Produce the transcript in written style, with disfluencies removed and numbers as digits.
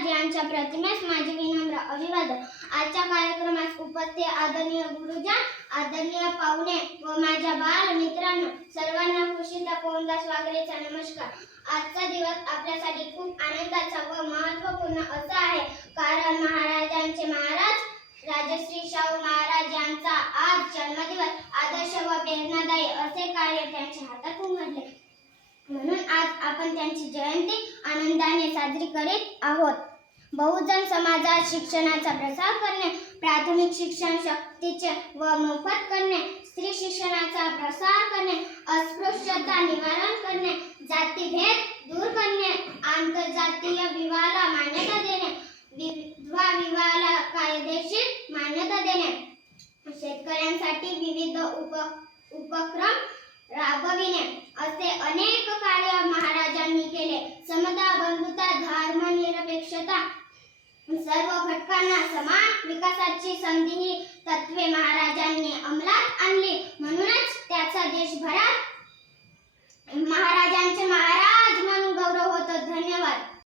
महाराज यांच्या प्रतिमेस माझे विनम्र अभिवादन। आजच्या कार्यक्रमास उपस्थित आदरणीय गुरुजन, आदरणीय पाहुणे व माझ्या बाल मित्रांनो, सर्वांना खुशी दाखवून स्वागताचा नमस्कार। आजचा दिवस आपल्यासाठी खूप आनंदाचा व महत्त्वपूर्ण असा आहे, कारण महाराज राजश्री शाहू महाराज यांचा आज जन्मदिवस। आदर्श व प्रेरणादायी असे कार्य त्यांच्या हातातून घडले, म्हणून आज आपण त्यांची जयंती आनंदाने साजरी करीत आहोत। बहुजन समाजात शिक्षणाचा प्रसार करणे, प्राथमिक शिक्षण सक्तीचे व मोफत करणे, स्त्री शिक्षणाचा प्रसार करणे, अस्पृश्यता निवारण करणे, जातीभेद दूर करणे, आंतरजातीय विवाहाला मान्यता देणे, विधवा विवाहाला कायदेशीर मान्यता देणे, शेतकऱ्यांसाठी विविध उपक्रम राबविणे असे अनेक कार्य महाराजांनी केले। समता, बंधुता, धर्मनिरपेक्षता, सर्व घटकांना समान विकासाची संधी ही तत्त्वे महाराजांनी